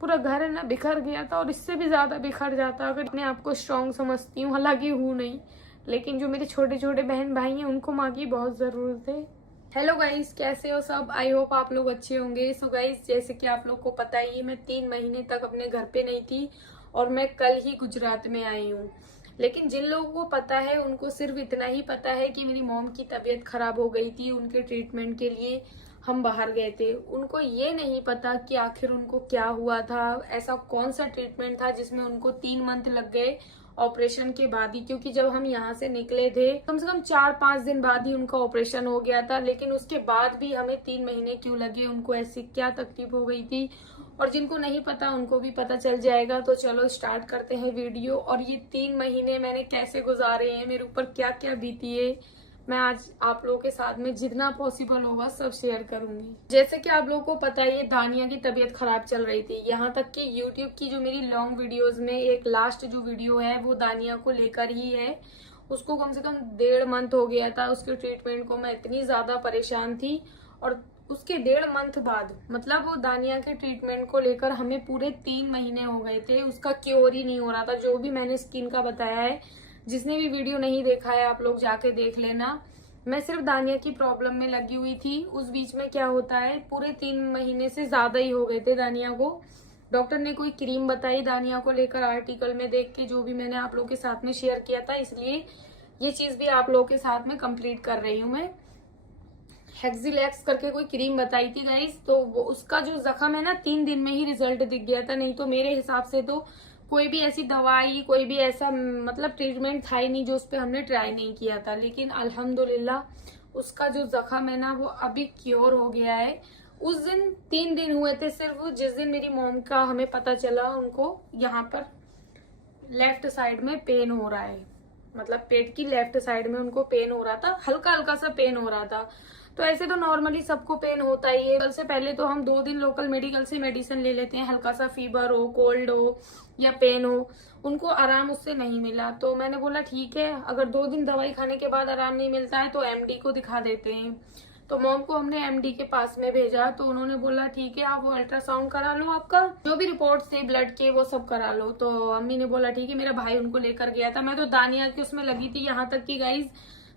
पूरा घर है ना बिखर गया था, और इससे भी ज्यादा बिखर जाता अगर अपने आप को स्ट्रांग समझती हूँ, हालांकि हूँ नहीं, लेकिन जो मेरे छोटे छोटे बहन भाई हैं उनको माँ की बहुत जरूरत है। हेलो गाइस, कैसे हो सब? आई होप आप लोग अच्छे होंगे। सो गाइस, जैसे कि आप लोग को पता ही है, मैं 3 महीने तक अपने घर पे नहीं थी और मैं कल ही गुजरात में आई हूँ। लेकिन जिन लोगों को पता है उनको सिर्फ इतना ही पता है कि मेरी मॉम की तबीयत खराब हो गई थी, उनके ट्रीटमेंट के लिए हम बाहर गए थे। उनको ये नहीं पता कि आखिर उनको क्या हुआ था, ऐसा कौन सा ट्रीटमेंट था जिसमें उनको 3 मंथ लग गए ऑपरेशन के बाद ही। क्योंकि जब हम यहाँ से निकले थे कम से कम 4-5 दिन बाद ही उनका ऑपरेशन हो गया था, लेकिन उसके बाद भी हमें 3 महीने क्यों लगे, उनको ऐसी क्या तकलीफ हो गई थी, और जिनको नहीं पता उनको भी पता चल जाएगा। तो चलो स्टार्ट करते हैं वीडियो। और ये 3 महीने मैंने कैसे गुजारे हैं, मेरे ऊपर क्या क्या बीती है, मैं आज आप लोगों के साथ में जितना पॉसिबल होगा सब शेयर करूंगी। जैसे कि आप लोगों को पता है, दानिया की तबीयत खराब चल रही थी, यहाँ तक कि यूट्यूब की जो मेरी लॉन्ग वीडियोस में एक लास्ट जो वीडियो है वो दानिया को लेकर ही है। उसको कम से कम 1.5 मंथ हो गया था उसके ट्रीटमेंट को, मैं इतनी ज्यादा परेशान थी। और उसके 1.5 मंथ बाद, मतलब वो दानिया के ट्रीटमेंट को लेकर हमें पूरे 3 महीने हो गए थे, उसका क्योर ही नहीं हो रहा था। जो भी मैंने स्किन का बताया है, जिसने भी वीडियो नहीं देखा है आप लोग जाके देख लेना। मैं सिर्फ दानिया की प्रॉब्लम में लगी हुई थी। उस बीच में क्या होता है, पूरे 3 महीने से ज्यादा ही हो गए थे दानिया को। डॉक्टर ने कोई क्रीम बताई दानिया को लेकर आर्टिकल में देख के, जो भी मैंने आप लोगों के साथ में शेयर किया था, इसलिए ये चीज भी आप लोगों के साथ में कंप्लीट कर रही हूँ मैं। हेक्सिलेक्स करके कोई क्रीम बताई थी गाइस, तो वो उसका जो जख्म है ना 3 दिन में ही रिजल्ट दिख गया था। नहीं तो मेरे हिसाब से तो कोई भी ऐसी दवाई, कोई भी ऐसा मतलब ट्रीटमेंट था ही नहीं जो उस पर हमने ट्राई नहीं किया था। लेकिन अल्हम्दुलिल्लाह उसका जो जख्म है ना वो अभी क्योर हो गया है। उस दिन 3 दिन हुए थे सिर्फ, जिस दिन मेरी मॉम का हमें पता चला उनको यहाँ पर लेफ्ट साइड में पेन हो रहा है, मतलब पेट की लेफ्ट साइड में उनको पेन हो रहा था, हल्का हल्का सा पेन हो रहा था। तो ऐसे तो नॉर्मली सबको पेन होता ही है। कल से पहले तो हम 2 दिन लोकल मेडिकल से मेडिसिन ले लेते हैं, हल्का सा फीवर हो, कोल्ड हो या पेन हो, उनको आराम उससे नहीं मिला। तो मैंने बोला ठीक है, अगर 2 दिन दवाई खाने के बाद आराम नहीं मिलता है तो एमडी को दिखा देते हैं। तो मॉम को हमने एमडी के पास में भेजा, तो उन्होंने बोला ठीक है आप वो अल्ट्रासाउंड करा लो, आपका जो भी रिपोर्ट थे ब्लड के वो सब करा लो। तो अम्मी ने बोला ठीक है। मेरा भाई उनको लेकर गया था, मैं तो दानिया की उसमें लगी थी। यहाँ तक कि गाइज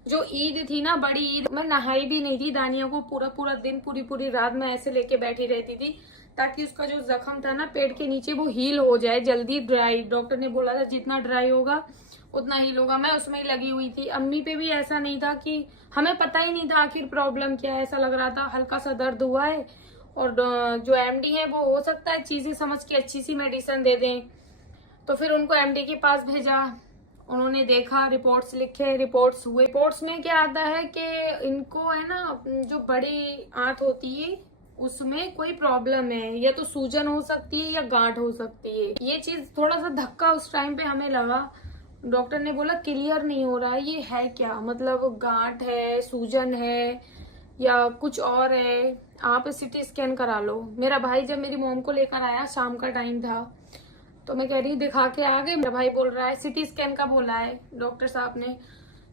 जो ईद थी ना, बड़ी ईद, मैं नहाई भी नहीं थी। दानिया को पूरा पूरा दिन, पूरी पूरी रात मैं ऐसे लेके बैठी रहती थी ताकि उसका जो जख्म था ना पेट के नीचे वो हील हो जाए जल्दी, ड्राई। डॉक्टर ने बोला था जितना ड्राई होगा उतना हील होगा। मैं उसमें ही लगी हुई थी। अम्मी पे भी ऐसा नहीं था, कि हमें पता ही नहीं था आखिर प्रॉब्लम क्या है। ऐसा लग रहा था हल्का सा दर्द हुआ है, और जो एमडी है वो हो सकता है चीजें समझ के अच्छी सी मेडिसिन दे दें। तो फिर उनको एमडी के पास भेजा, उन्होंने देखा, रिपोर्ट्स लिखे, रिपोर्ट्स हुए। रिपोर्ट्स में क्या आता है कि इनको है ना जो बड़ी आंत होती है उसमें कोई प्रॉब्लम है, या तो सूजन हो सकती है या गांठ हो सकती है। ये चीज थोड़ा सा धक्का उस टाइम पे हमें लगा। डॉक्टर ने बोला क्लियर नहीं हो रहा है ये है क्या, मतलब गांठ है, सूजन है या कुछ और है, आप सिटी स्कैन करा लो। मेरा भाई जब मेरी मोम को लेकर आया, शाम का टाइम था, तो मैं कह रही हूँ दिखा के आ गए। मेरा भाई बोल रहा है सिटी स्कैन का बोला है डॉक्टर साहब ने।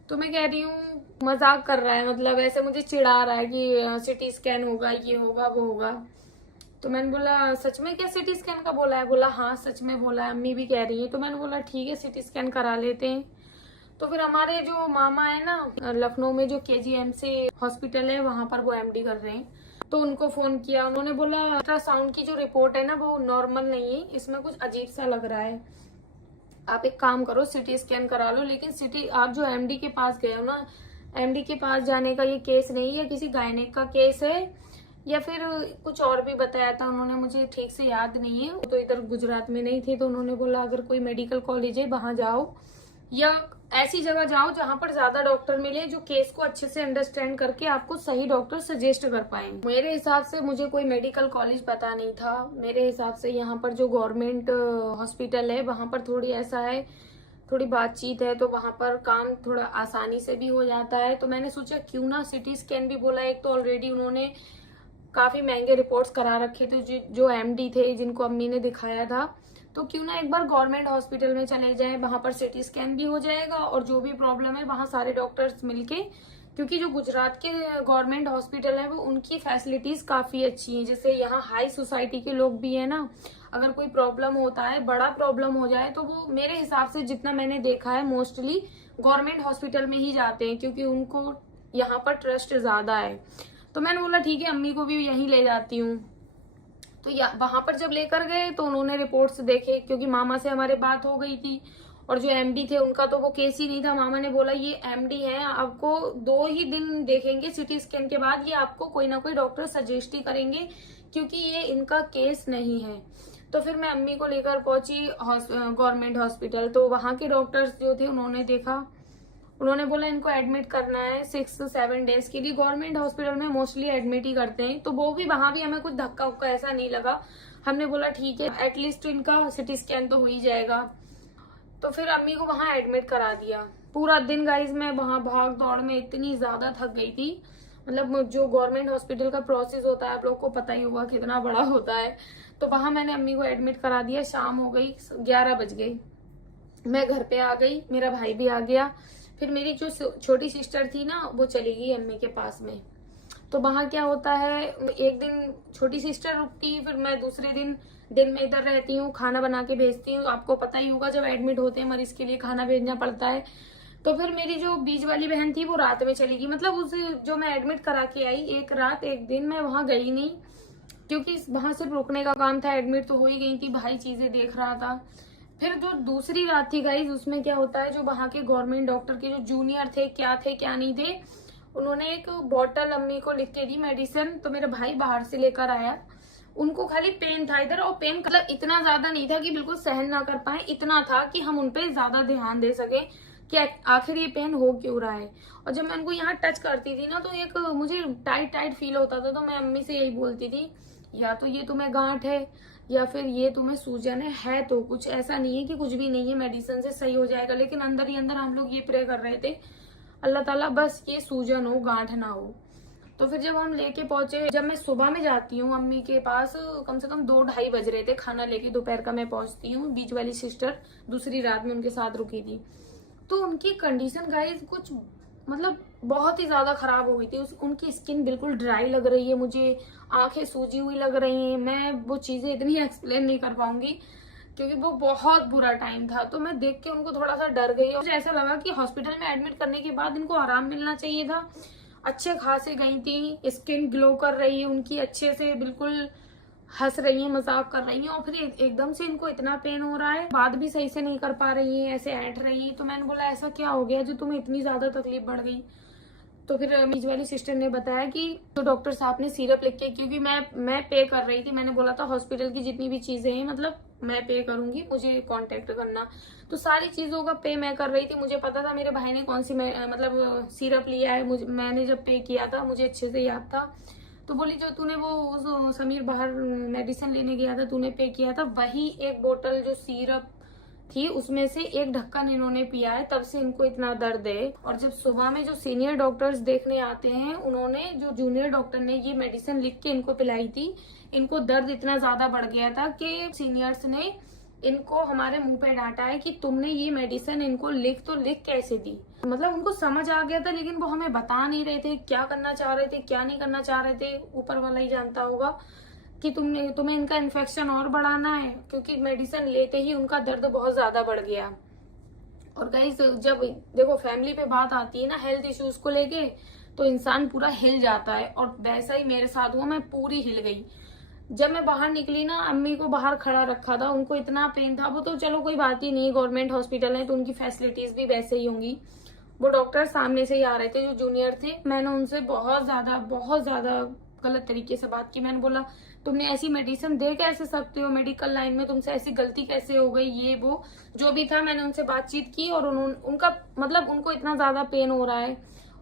तो मैं कह रही हूँ मजाक कर रहा है, मतलब ऐसे मुझे चिढ़ा रहा है कि सिटी स्कैन होगा, ये होगा, वो होगा। तो मैंने बोला सच में क्या सिटी स्कैन का बोला है? बोला हाँ सच में बोला है, अम्मी भी कह रही है। तो मैंने बोला ठीक है सिटी स्कैन करा लेते हैं। तो फिर हमारे जो मामा है ना लखनऊ में, जो केजीएमसी हॉस्पिटल है, वहां पर वो एमडी कर रहे हैं, तो उनको फोन किया। उन्होंने बोला अल्ट्रासाउंड की जो रिपोर्ट है ना वो नॉर्मल नहीं है, इसमें कुछ अजीब सा लग रहा है, आप एक काम करो सिटी स्कैन करा लो। लेकिन सिटी, आप जो एमडी के पास गए हो ना, एमडी के पास जाने का ये केस नहीं है, किसी गायनेक का केस है, या फिर कुछ और भी बताया था उन्होंने, मुझे ठीक से याद नहीं है। तो इधर गुजरात में नहीं थे, तो उन्होंने बोला अगर कोई मेडिकल कॉलेज है वहां जाओ, या ऐसी जगह जाओ जहां पर ज्यादा डॉक्टर मिले जो केस को अच्छे से अंडरस्टैंड करके आपको सही डॉक्टर सजेस्ट कर पाए। मेरे हिसाब से मुझे कोई मेडिकल कॉलेज पता नहीं था। मेरे हिसाब से यहाँ पर जो गवर्नमेंट हॉस्पिटल है वहां पर थोड़ी ऐसा है, थोड़ी बातचीत है, तो वहां पर काम थोड़ा आसानी से भी हो जाता है। तो मैंने सोचा क्यों ना सिटी स्कैन भी बोला, एक तो ऑलरेडी उन्होंने काफी महंगे रिपोर्ट्स करा रखे थे जो एमडी थे जिनको अम्मी ने दिखाया था, तो क्यों ना एक बार गवर्नमेंट हॉस्पिटल में चले जाएं, वहां पर सिटी स्कैन भी हो जाएगा और जो भी प्रॉब्लम है वहां सारे डॉक्टर्स मिलके, क्योंकि जो गुजरात के गवर्नमेंट हॉस्पिटल है वो उनकी फैसिलिटीज काफी अच्छी हैं। जैसे यहाँ हाई सोसाइटी के लोग भी है ना, अगर कोई प्रॉब्लम होता है, बड़ा प्रॉब्लम हो जाए, तो वो मेरे हिसाब से जितना मैंने देखा है मोस्टली गवर्नमेंट हॉस्पिटल में ही जाते हैं, क्योंकि उनको यहाँ पर ट्रस्ट ज्यादा है। तो मैंने बोला ठीक है, अम्मी को भी यहीं ले जाती हूँ। तो वहां पर जब लेकर गए तो उन्होंने रिपोर्ट्स देखे, क्योंकि मामा से हमारे बात हो गई थी, और जो एमडी थे उनका तो वो केस ही नहीं था। मामा ने बोला ये एमडी है, आपको 2 ही दिन देखेंगे, सिटी स्कैन के बाद ये आपको कोई ना कोई डॉक्टर सजेस्ट ही करेंगे, क्योंकि ये इनका केस नहीं है। तो फिर मैं अम्मी को लेकर पहुंची गवर्नमेंट हॉस्पिटल। तो वहां के डॉक्टर्स जो थे उन्होंने देखा, उन्होंने बोला इनको एडमिट करना है 6 से 7 डेज के लिए। गवर्नमेंट हॉस्पिटल में मोस्टली एडमिट ही करते हैं, तो वो भी वहां भी हमें कुछ धक्का उक्का ऐसा नहीं लगा। हमने बोला ठीक है, एटलीस्ट इनका सिटी स्कैन तो हो ही जाएगा। तो फिर अम्मी को वहां एडमिट करा दिया। पूरा दिन गाइज मैं वहां भाग दौड़ में इतनी ज्यादा थक गई थी। मतलब जो गवर्नमेंट हॉस्पिटल का प्रोसेस होता है आप लोग को पता ही होगा कितना बड़ा होता है। तो वहां मैंने अम्मी को एडमिट करा दिया। शाम हो गई, 11 बज गई, मैं घर पे आ गई, मेरा भाई भी आ गया। फिर मेरी जो छोटी सिस्टर थी ना, वो चली गई अम्मी के पास में। तो वहां क्या होता है, एक दिन छोटी सिस्टर रुकती, फिर मैं दूसरे दिन में इधर रहती हूँ, खाना बना के भेजती हूँ। आपको पता ही होगा जब एडमिट होते हैं मरीज के लिए खाना भेजना पड़ता है। तो फिर मेरी जो बीच वाली बहन थी वो रात में चली गई। मतलब उस जो मैं एडमिट करा के आई, एक रात एक दिन मैं वहां गई नहीं, क्योंकि वहां सिर्फ रुकने का काम था। एडमिट तो हो ही गई थी, भाई चीजें देख रहा था। फिर जो दूसरी रात थी गाइज, उसमें क्या होता है, जो वहां के गवर्नमेंट डॉक्टर के जो जूनियर थे क्या नहीं थे, उन्होंने एक बॉटल अम्मी को लिख के दी मेडिसिन। तो मेरा भाई बाहर से लेकर आया, उनको खाली पेन था इधर, और पेन मतलब इतना ज्यादा नहीं था कि बिल्कुल सहन ना कर पाए, इतना था कि हम उनपे ज्यादा ध्यान दे सके कि आखिर ये पेन हो क्यों रहा है। और जब मैं उनको यहाँ टच करती थी ना, तो एक मुझे टाइट फील होता था। तो मैं अम्मी से यही बोलती थी, या तो ये तुम्हें गांठ है या फिर ये तुम्हें सूजन है तो कुछ, ऐसा नहीं है कि कुछ भी नहीं है, मेडिसिन से सही हो जाएगा। लेकिन अंदर ही अंदर हम लोग ये प्रे कर रहे थे, अल्लाह ताला बस ये सूजन हो, गांठ ना हो। तो फिर जब हम लेके पहुंचे, जब मैं सुबह में जाती हूँ अम्मी के पास, कम से कम 2-2:30 बज रहे थे, खाना लेके दोपहर का मैं पहुंचती हूँ। बीच वाली सिस्टर दूसरी रात में उनके साथ रुकी थी। तो उनकी कंडीशन गाइज कुछ मतलब बहुत ही ज्यादा खराब हो गई थी। उनकी स्किन बिल्कुल ड्राई लग रही है मुझे, आंखें सूजी हुई लग रही हैं। मैं वो चीजें इतनी एक्सप्लेन नहीं कर पाऊंगी, क्योंकि वो बहुत बुरा टाइम था। तो मैं देख के उनको थोड़ा सा डर गई, और मुझे ऐसा लगा कि हॉस्पिटल में एडमिट करने के बाद इनको आराम मिलना चाहिए था। अच्छे खासे गई थी, स्किन ग्लो कर रही है उनकी, अच्छे से बिल्कुल हंस रही है, मजाक कर रही है। और फिर एकदम से इनको इतना पेन हो रहा है, बात भी सही से नहीं कर पा रही है, ऐसे ऐंठ रही है। तो मैंने बोला ऐसा क्या हो गया जो तुम्हें इतनी ज्यादा तकलीफ बढ़ गई। तो फिर बीच वाली सिस्टर ने बताया कि तो डॉक्टर साहब ने सिरप लिख के, क्योंकि मैं पे कर रही थी, मैंने बोला था हॉस्पिटल की जितनी भी चीजें हैं मतलब मैं पे करूंगी, मुझे कांटेक्ट करना। तो सारी चीजों का पे मैं कर रही थी। मुझे पता था मेरे भाई ने कौन सी मतलब सिरप लिया है, मैंने जब पे किया था मुझे अच्छे से याद था। तो बोली जो तूने वो समीर बाहर मेडिसिन लेने गया था, तूने पे किया था, वही एक बोतल जो सिरप थी उसमें से एक ढक्कन इन्होंने पिया है, तब से इनको इतना दर्द है। और जब सुबह में जो सीनियर डॉक्टर्स देखने आते हैं, उन्होंने जो जूनियर डॉक्टर ने ये मेडिसिन लिख के इनको पिलाई थी, इनको दर्द इतना ज्यादा बढ़ गया था कि सीनियर्स ने इनको हमारे मुंह पे डांटा है कि तुमने ये मेडिसिन इनको लिख कैसे दी। मतलब उनको समझ आ गया था, लेकिन वो हमें बता नहीं रहे थे क्या करना चाह रहे थे, क्या नहीं करना चाह रहे थे। ऊपर वाला ही जानता होगा कि तुम्हें इनका इन्फेक्शन और बढ़ाना है, क्योंकि मेडिसिन लेते ही उनका दर्द बहुत ज्यादा बढ़ गया। और गाइस जब देखो फैमिली पे बात आती है ना हेल्थ इश्यूज को लेके, तो इंसान पूरा हिल जाता है, और वैसा ही मेरे साथ हुआ, मैं पूरी हिल गई। जब मैं बाहर निकली ना, अम्मी को बाहर खड़ा रखा था, उनको इतना पेन था। वो तो चलो कोई बात ही नहीं, गवर्नमेंट हॉस्पिटल है तो उनकी फैसिलिटीज भी वैसे ही होंगी। वो डॉक्टर सामने से ही आ रहे थे जो जूनियर थे। मैंने उनसे बहुत ज्यादा गलत तरीके से बात की। मैंने बोला तुमने ऐसी मेडिसिन दे कैसे सकते हो, मेडिकल लाइन में तुमसे ऐसी गलती कैसे हो गई, ये वो जो भी था। मैंने उनसे बातचीत की, और उनका मतलब उनको इतना ज्यादा पेन हो रहा है,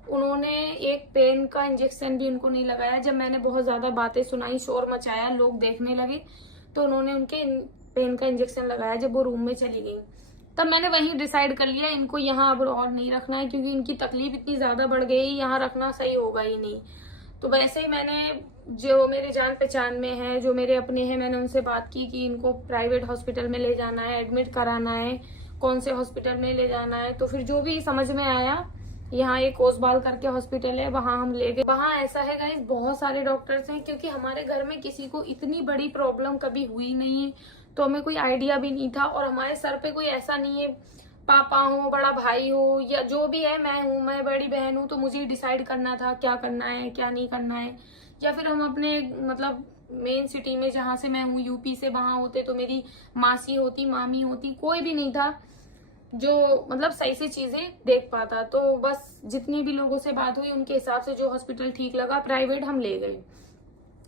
उन्होंने एक पेन का इंजेक्शन भी उनको नहीं लगाया। जब मैंने बहुत ज्यादा बातें सुनाई, शोर मचाया, लोग देखने लगे, तो उन्होंने उनके पेन का इंजेक्शन लगाया। जब वो रूम में चली गई, तब मैंने वहीं डिसाइड कर लिया इनको यहाँ अब और नहीं रखना है, क्योंकि इनकी तकलीफ इतनी ज्यादा बढ़ गई, यहाँ रखना सही होगा ही नहीं। तो वैसे ही मैंने जो मेरे जान पहचान में है, जो मेरे अपने हैं, मैंने उनसे बात की कि इनको प्राइवेट हॉस्पिटल में ले जाना है, एडमिट कराना है, कौन से हॉस्पिटल में ले जाना है। तो फिर जो भी समझ में आया, यहाँ एक ओसबाल करके हॉस्पिटल है, वहां हम ले गए। वहां ऐसा है गाइस, बहुत सारे डॉक्टर्स हैं, क्योंकि हमारे घर में किसी को इतनी बड़ी प्रॉब्लम कभी हुई नहीं है। तो हमें कोई आइडिया भी नहीं था। और हमारे सर पे कोई ऐसा नहीं है, पापा हो, बड़ा भाई हो, या जो भी है, मैं हूँ, मैं बड़ी बहन हूँ, तो मुझे ही डिसाइड करना था क्या करना है क्या नहीं करना है। या फिर हम अपने मतलब मेन सिटी में जहाँ से मैं हूँ यूपी से, वहां होते तो मेरी मासी होती, मामी होती, कोई भी नहीं था जो मतलब सही से चीजें देख पाता। तो बस जितने भी लोगों से बात हुई उनके हिसाब से जो हॉस्पिटल ठीक लगा प्राइवेट हम ले गए।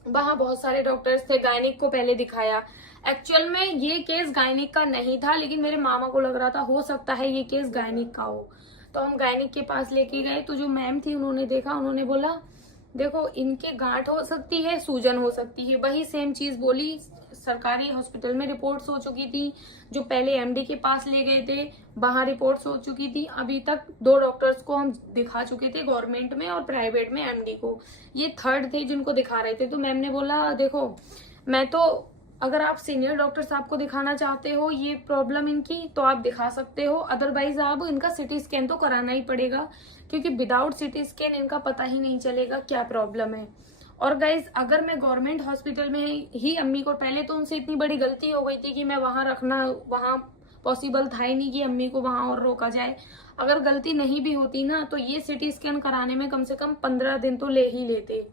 वहां बहुत सारे डॉक्टर्स थे, गायनिक को पहले दिखाया। एक्चुअल में ये केस गायनिक का नहीं था, लेकिन मेरे मामा को लग रहा था हो सकता है ये केस गायनिक का हो। तो हम गायनिक के पास लेके गए, तो जो मैम थी उन्होंने देखा, उन्होंने बोला देखो इनके गांठ हो सकती है, सूजन हो सकती है। वही सेम चीज बोली। सरकारी हॉस्पिटल में रिपोर्ट्स हो चुकी थी, जो पहले एमडी के पास ले गए थे वहां रिपोर्ट्स हो चुकी थी। अभी तक 2 डॉक्टर्स को हम दिखा चुके थे, गवर्नमेंट में और प्राइवेट में एमडी को। ये थर्ड थे जिनको दिखा रहे थे। तो मैम ने बोला देखो मैं तो, अगर आप सीनियर डॉक्टर साहब को दिखाना चाहते हो ये प्रॉब्लम इनकी, तो आप दिखा सकते हो, अदरवाइज आप इनका सिटी स्कैन तो कराना ही पड़ेगा, क्योंकि विदाउट सिटी स्कैन इनका पता ही नहीं चलेगा क्या प्रॉब्लम है। और गाइज अगर मैं गवर्नमेंट हॉस्पिटल में ही अम्मी को, पहले तो उनसे इतनी बड़ी गलती हो गई थी कि मैं वहां रखना, वहां पॉसिबल था ही नहीं कि अम्मी को वहां और रोका जाए। अगर गलती नहीं भी होती ना, तो ये सिटी स्कैन कराने में कम से कम 15 दिन तो ले ही लेते।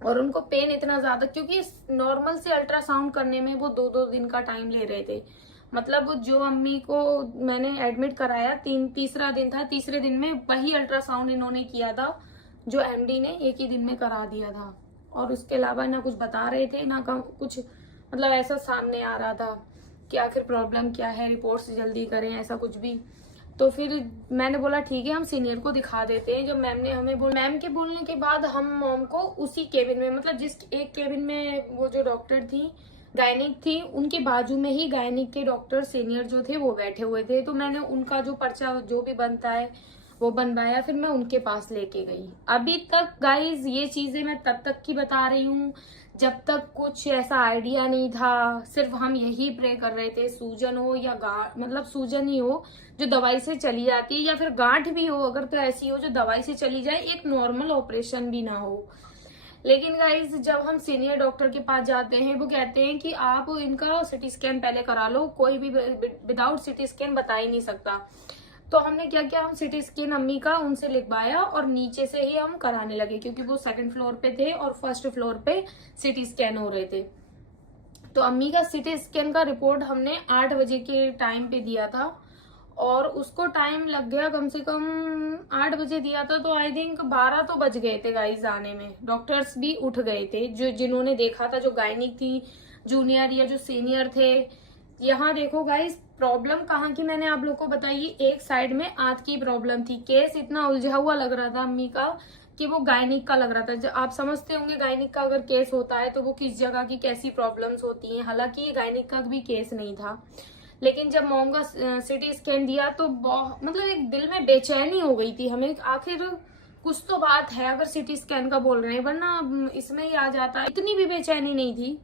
और उनको पेन इतना ज्यादा, क्योंकि नॉर्मल से अल्ट्रासाउंड करने में वो 2-2 दिन का टाइम ले रहे थे। मतलब जो अम्मी को मैंने एडमिट कराया, तीसरा दिन था, तीसरे दिन में वही अल्ट्रासाउंड इन्होंने किया था जो एमडी ने एक ही दिन में करा दिया था। और उसके अलावा ना कुछ बता रहे थे ना कुछ, मतलब ऐसा सामने आ रहा था कि आखिर प्रॉब्लम क्या है, रिपोर्ट्स जल्दी करें, ऐसा कुछ भी। तो फिर मैंने बोला ठीक है हम सीनियर को दिखा देते हैं। जब मैम ने हमें मैम के बोलने के बाद हम मॉम को उसी केबिन में, मतलब जिस एक केबिन में वो जो डॉक्टर थी गायनिक थी, उनके बाजू में ही गायनिक के डॉक्टर सीनियर जो थे वो बैठे हुए थे। तो मैंने उनका जो पर्चा जो भी बनता है वो बनवाया, फिर मैं उनके पास लेके गई। अभी तक गाइज ये चीजें मैं तब तक की बता रही हूँ जब तक कुछ ऐसा आइडिया नहीं था। सिर्फ हम यही प्रे कर रहे थे सूजन हो या मतलब सूजन ही हो जो दवाई से चली जाती है, या फिर गांठ भी हो अगर तो ऐसी हो जो दवाई से चली जाए, एक नॉर्मल ऑपरेशन भी ना हो। लेकिन गाइज जब हम सीनियर डॉक्टर के पास जाते हैं वो कहते हैं कि आप इनका सिटी स्कैन पहले करा लो, कोई भी विदाउट सिटी स्कैन बता ही नहीं सकता। तो हमने क्या किया, हम सिटी स्कैन अम्मी का उनसे लिखवाया और नीचे से ही हम कराने लगे, क्योंकि वो 2nd फ्लोर पे थे और 1st फ्लोर पे सिटी स्कैन हो रहे थे। तो अम्मी का सिटी स्कैन का रिपोर्ट हमने 8 बजे के टाइम पे दिया था, और उसको टाइम लग गया कम से कम 8 बजे दिया था, तो आई थिंक 12 तो बज गए थे गाइस आने में। डॉक्टर्स भी उठ गए थे जो जिन्होंने देखा था, जो गायनिक थी, जूनियर या जो सीनियर थे। यहाँ देखो गाइस प्रॉब्लम कहाँ की मैंने आप लोग को बताई, एक साइड में आंत की प्रॉब्लम थी। केस इतना उलझा हुआ लग रहा था अम्मी का कि वो गायनिक का लग रहा था। जब आप समझते होंगे गायनिक का अगर केस होता है तो वो किस जगह की कैसी प्रॉब्लम्स होती हैं। हालांकि गायनिक का भी केस नहीं था, लेकिन जब मॉम का सिटी स्कैन दिया तो मतलब एक दिल में बेचैनी हो गई थी हमें, आखिर कुछ तो बात है अगर सिटी स्कैन का बोल रहे हैं, वरना इसमें ही आ जाता। इतनी भी बेचैनी नहीं थी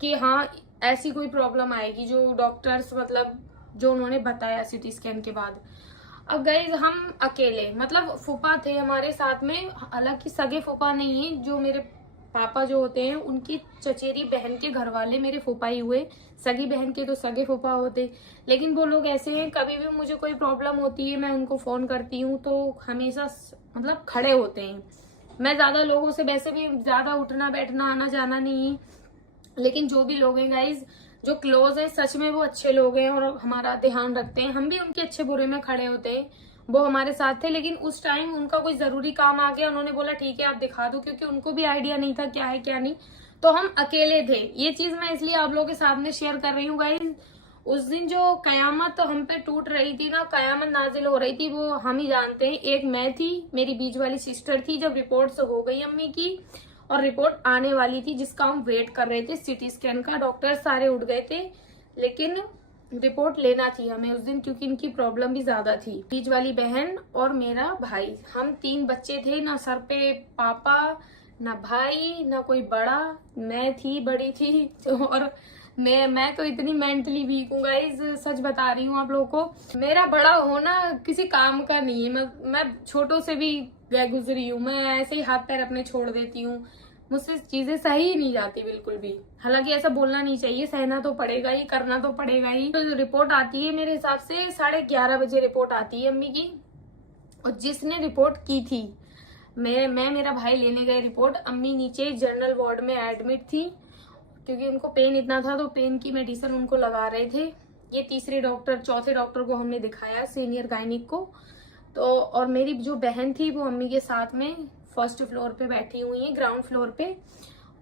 कि हाँ ऐसी कोई प्रॉब्लम आएगी जो डॉक्टर्स मतलब जो उन्होंने बताया सिटी स्कैन के बाद। अब गाइस हम अकेले, मतलब फूफा थे हमारे साथ में, हालांकि सगे फूफा नहीं है, जो मेरे पापा जो होते हैं उनकी चचेरी बहन के घर वाले मेरे फूफा ही हुए। सगी बहन के तो सगे फूफा होते, लेकिन वो लोग ऐसे हैं कभी भी मुझे कोई प्रॉब्लम होती है मैं उनको फोन करती हूँ तो हमेशा मतलब खड़े होते हैं। मैं ज्यादा लोगों से वैसे भी ज्यादा उठना बैठना आना जाना नहीं, लेकिन जो भी लोग हैं गाइज जो क्लोज है सच में वो अच्छे लोग हैं और हमारा ध्यान रखते हैं। हम भी उनके अच्छे बुरे में खड़े होते हैं, वो हमारे साथ थे। लेकिन उस टाइम उनका कोई जरूरी काम आ गया, उन्होंने बोला ठीक है आप दिखा दो, क्योंकि उनको भी आइडिया नहीं था क्या है क्या नहीं। तो हम अकेले थे। ये चीज मैं इसलिए आप लोगों के सामने शेयर कर रही हूँ गाइज। उस दिन जो कयामत हम पे टूट रही थी ना, कयामत नाजिल हो रही थी, वो हम ही जानते हैं। एक मैं थी, मेरी बीच वाली सिस्टर थी। जब रिपोर्ट्स हो गई अम्मी की और रिपोर्ट आने वाली थी जिसका हम वेट कर रहे थे सिटी स्कैन का, डॉक्टर सारे उठ गए थे, लेकिन रिपोर्ट लेना थी हमें उस दिन क्योंकि इनकी प्रॉब्लम भी ज्यादा थी। बीच वाली बहन और मेरा भाई, हम 3 बच्चे थे। ना सर पे पापा, ना भाई, ना कोई बड़ा, मैं थी बड़ी थी। और मैं तो इतनी मेंटली वीक हूँ गाइज, सच बता रही हूँ आप लोगों को। मेरा बड़ा होना किसी काम का नहीं है। मैं छोटों से भी गए गुजरी हूँ, मैं ऐसे ही हाथ पैर अपने छोड़ देती हूँ। मुझसे चीजें सही ही नहीं जाती बिल्कुल भी। हालांकि ऐसा बोलना नहीं चाहिए, सहना तो पड़ेगा ही, करना तो पड़ेगा ही। तो रिपोर्ट आती है मेरे हिसाब से 11:30 बजे रिपोर्ट आती है अम्मी की। और जिसने रिपोर्ट की थी, मैं मेरा भाई लेने गए रिपोर्ट। अम्मी नीचे जनरल वार्ड में एडमिट थी क्योंकि उनको पेन इतना था, तो पेन की मेडिसिन उनको लगा रहे थे। ये चौथे डॉक्टर को हमने दिखाया, सीनियर गायनिक को। तो और मेरी जो बहन थी वो अम्मी के साथ में फर्स्ट फ्लोर पे बैठी हुई है, ग्राउंड फ्लोर पे।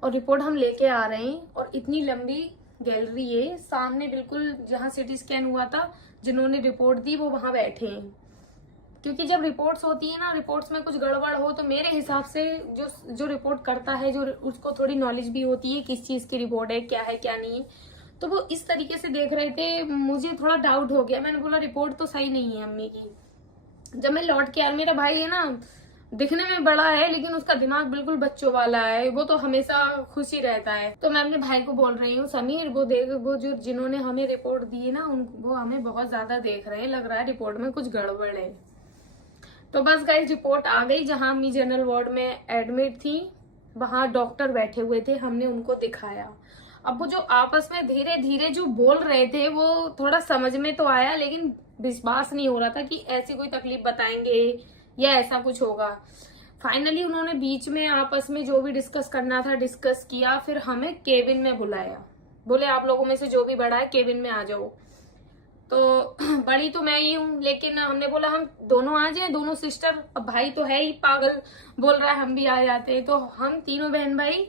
और रिपोर्ट हम लेके आ रहे हैं। और इतनी लंबी गैलरी है सामने, बिल्कुल जहाँ सिटी स्कैन हुआ था, जिन्होंने रिपोर्ट दी वो वहां बैठे हैं। क्योंकि जब रिपोर्ट्स होती है ना, रिपोर्ट्स में कुछ गड़बड़ हो तो मेरे हिसाब से जो रिपोर्ट करता है, जो उसको थोड़ी नॉलेज भी होती है किस चीज की रिपोर्ट है क्या नहीं, तो वो इस तरीके से देख रहे थे। मुझे थोड़ा डाउट हो गया, मैंने बोला रिपोर्ट तो सही नहीं है अम्मी की। जब मैं लौट के मेरा भाई है ना, दिखने में बड़ा है लेकिन उसका दिमाग बिल्कुल बच्चों वाला है, वो तो हमेशा खुश ही रहता है। तो मैं अपने भाई को बोल रही हूँ, समीर वो देख, वो जो जिन्होंने हमें रिपोर्ट दी है ना, वो हमें बहुत ज्यादा देख रहे हैं, लग रहा है रिपोर्ट में कुछ गड़बड़ है। तो बस गाइस रिपोर्ट आ गई। जहां अम्मी जनरल वार्ड में एडमिट थी वहां डॉक्टर बैठे हुए थे, हमने उनको दिखाया। अब वो जो आपस में धीरे धीरे जो बोल रहे थे वो थोड़ा समझ में तो आया, लेकिन विश्वास नहीं हो रहा था कि ऐसी कोई तकलीफ बताएंगे या ऐसा कुछ होगा। फाइनली उन्होंने बीच में आपस में जो भी डिस्कस करना था डिस्कस किया, फिर हमें केबिन में बुलाया। बोले आप लोगों में से जो भी बड़ा है केबिन में आ जाओ। तो बड़ी तो मैं ही हूँ, लेकिन हमने बोला हम दोनों आ जाए, दोनों सिस्टर। अब भाई तो है ही पागल, बोल रहा है हम भी आ जाते। तो हम तीनों बहन भाई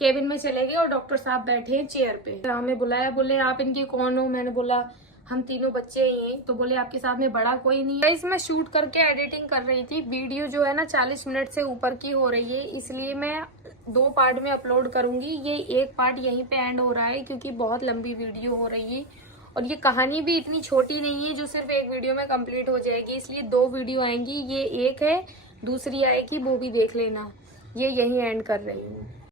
केबिन में चले गए और डॉक्टर साहब बैठे हैं चेयर पे। हमें बुलाया, बोले आप इनकी कौन हो? मैंने बोला हम तीनों बच्चे ही हैं। तो बोले आपके साथ में बड़ा कोई नहीं है। इसमें शूट करके एडिटिंग कर रही थी, वीडियो जो है ना 40 मिनट से ऊपर की हो रही है, इसलिए मैं 2 पार्ट में अपलोड करूंगी। ये एक पार्ट यहीं पे एंड हो रहा है क्योंकि बहुत लंबी वीडियो हो रही है और ये कहानी भी इतनी छोटी नहीं है जो सिर्फ एक वीडियो में कंप्लीट हो जाएगी, इसलिए 2 वीडियो आएंगी। ये एक है, दूसरी आएगी, वो भी देख लेना। ये यहीं एंड कर रही हूँ।